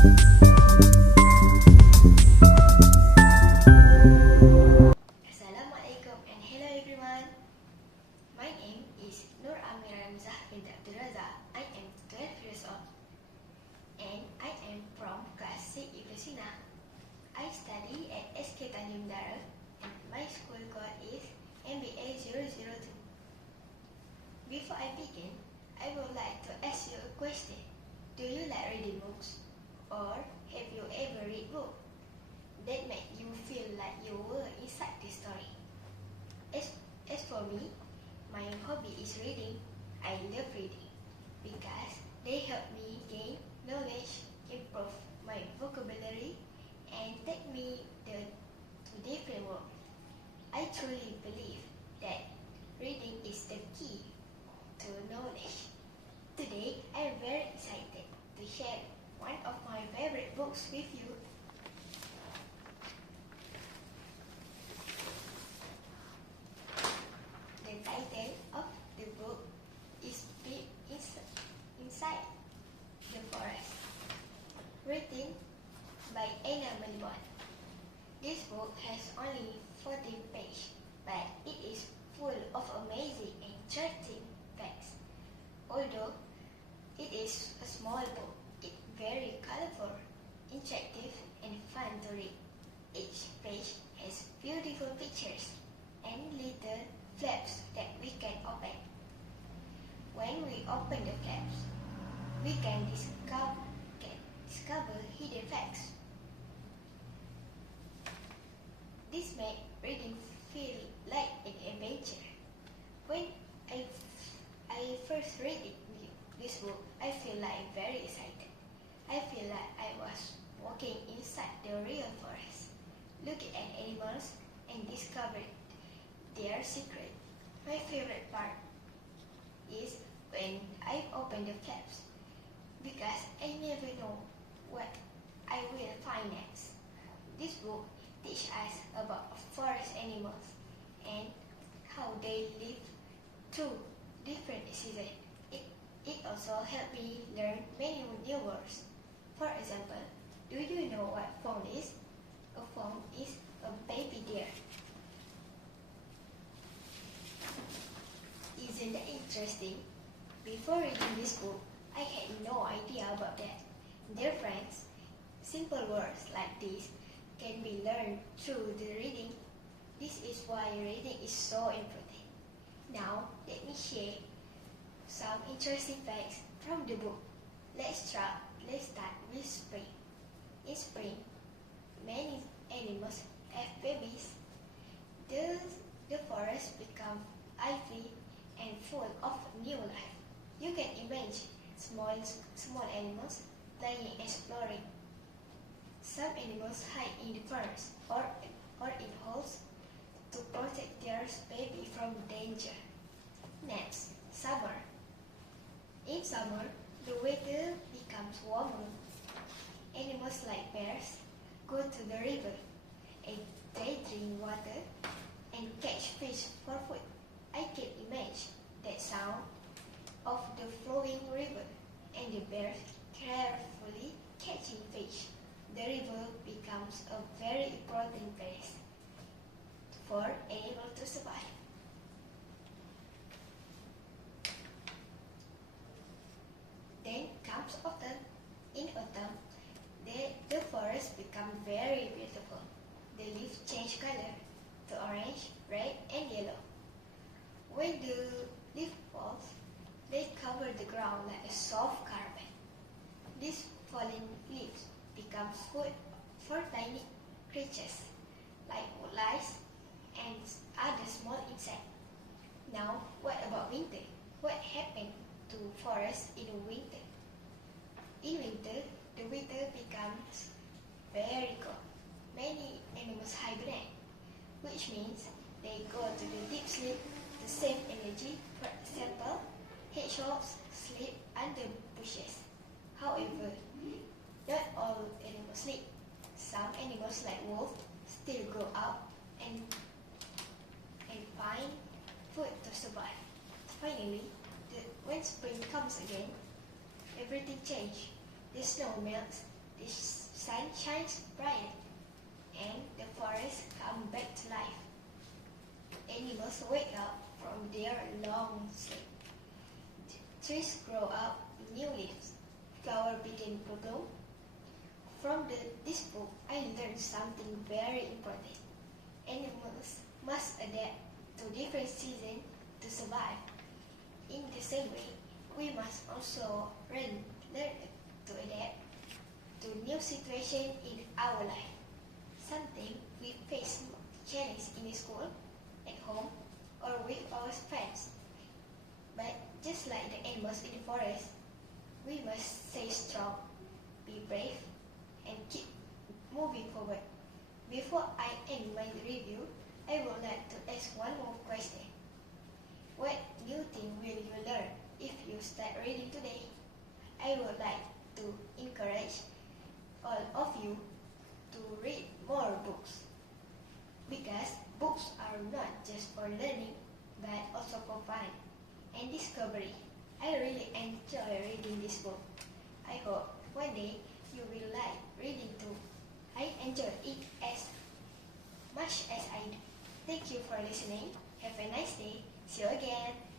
Assalamualaikum and hello everyone. My name is Nur Amiran Zahid Abduraza. I am 12 years old and I am from class 6 Iblisina. I study at SK Tanjung Daerah and my school code is MBA 002. Before I begin, I would like to ask you a question. Do you like reading books? Or have you ever read books that make you feel like you were inside the story? As for me, my hobby is reading. I love reading because they help me gain knowledge, improve my vocabulary, and take me to different world. I truly believe that reading is the key to knowledge. Today, I am very excited to share one of my favorite books with you. The title of the book is Deep Inside the Forest, written by Anna Melbourne. This book has only 14 pages, but it is full of amazing and interesting facts. Although it is a small book, it's very colorful, interactive, and fun to read. Each page has beautiful pictures and little flaps that we can open. When we open the flaps, we can discover hidden facts. This makes reading feel like an adventure. When I first read this book, I feel like very excited. I feel like I was walking inside the real forest, looking at animals and discovering their secret. My favorite part is when I open the flaps, because I never know what I will find next. This book teaches us about forest animals and how they live through different seasons. It also helped me learn many new words. For example, do you know what fawn is? A fawn is a baby deer. Isn't that interesting? Before reading this book, I had no idea about that. Dear friends, simple words like this can be learned through the reading. This is why reading is so important. Now, let me share some interesting facts from the book. Let's start with spring. In spring, many animals have babies. The forest becomes lively and full of new life. You can imagine small animals playing, exploring. Some animals hide in the ferns or in holes to protect their baby from danger. Next, summer. In summer, the weather becomes warmer. Animals like bears go to the river and they drink water and catch fish for food. I can imagine that sound of the flowing river and the bears carefully catching fish. The river becomes a very important place for animals to survive. Then comes autumn. In autumn, the forest becomes very beautiful. The leaves change color to orange, red, and yellow. When the leaf falls, they cover the ground like a soft carpet. These fallen leaves become food for tiny creatures like lice and other small insects. Now, what about winter? What happens to forests in winter? In winter, the weather becomes very cold. Many animals hibernate, which means they go to the deep sleep to save energy. For example, hedgehogs sleep under bushes. However, not all animals sleep. Some animals like wolves still go out and find food to survive. Finally, when spring comes again, everything changes. The snow melts the sun shines bright and the forest comes back to life. Animals wake up from their long sleep. Trees grow up new leaves. Flowers begin to bloom. From this book, I learned something very important. Animals must adapt to different seasons to survive. In the same way, we must also learn to adapt to new situations in our life. Something we face challenge in school, at home, or with our friends. But just like the animals in the forest, we must stay strong, be brave, and keep moving forward. Before I end my review, I would like to ask one more question. What new thing will you learn if you start reading today? I would like to encourage all of you to read more books, because books are not just for learning but also for fun and discovery. I really enjoy reading this book. I hope one day you will like reading too. I enjoy it as much as I do. Thank you for listening. Have a nice day. See you again.